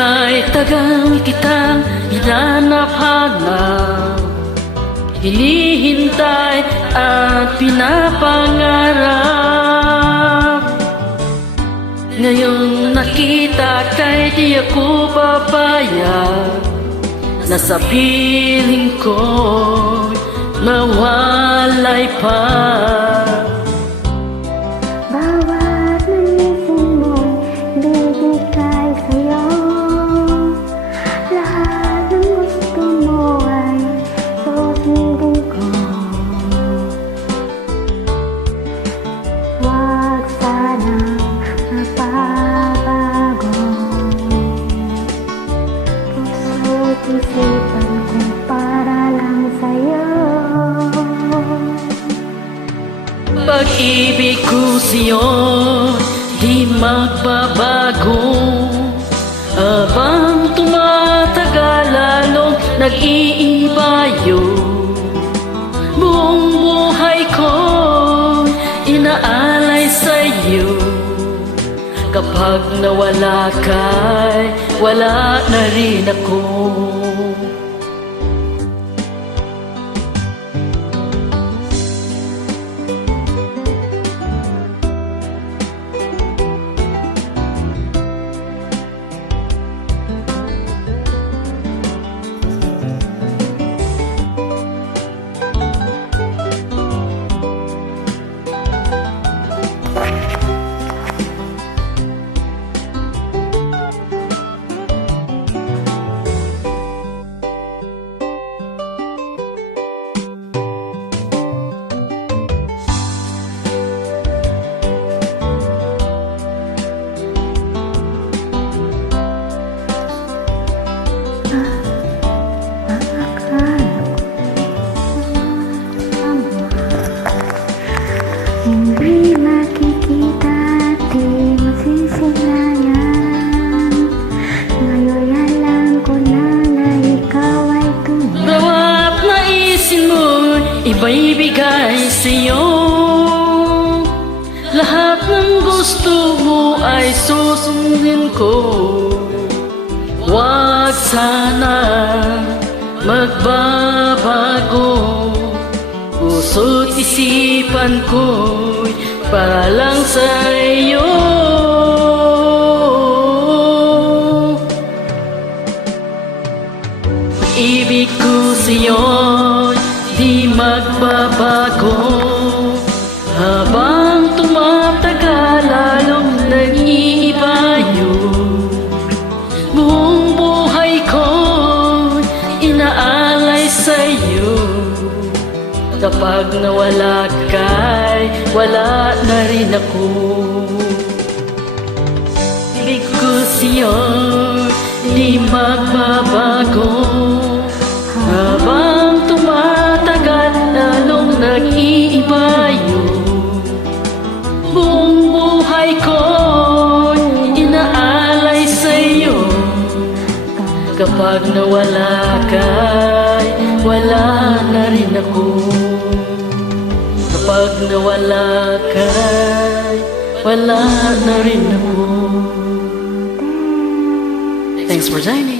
Kay tagang kitang hinanap-hanap, hinihintay at pinapangarap. Ngayong nakita kay di ako papayag na sa piling ko'y mawalay pa. Bawat nanising mo'y bibigay sa'yo. Lahat ng gusto mo ay susundin ko. Huwag sanang mapabago. Puso't isipan kong para lang sa'yo. Pag-ibig ko sa'yo di magbabago. Habang tumatagal lalong nag-iiba yun. Buong buhay ko inaalay sa'yo. Kapag nawala ka'y wala na rin ako. Hindi makikita at di masisilayan. Ngayon alam ko na na ikaw ay tunay. Bawat naisin mo, iba'y bigay sa'yo. Lahat ng gusto mo ay susundin ko. Huwag sana magbabago. Puso't isipan ko'y para lang sa'yo. Pag-ibig ko sa'yo'y di magbabago. Habang tumatagal lalong nag-iiba yun. Buong buhay ko'y inaalay sa'yo. Kapag nawala ka'y wala na rin ako. Ibig ko sa'yo di magbabago. Habang tumatagal lalong nag-iiba yun. Buong buhay ko'y inaalay sa'yo. Kapag nawala ka'y wala na rin ako. Kapag nawala ka'y wala na rin ako. Thanks for joining.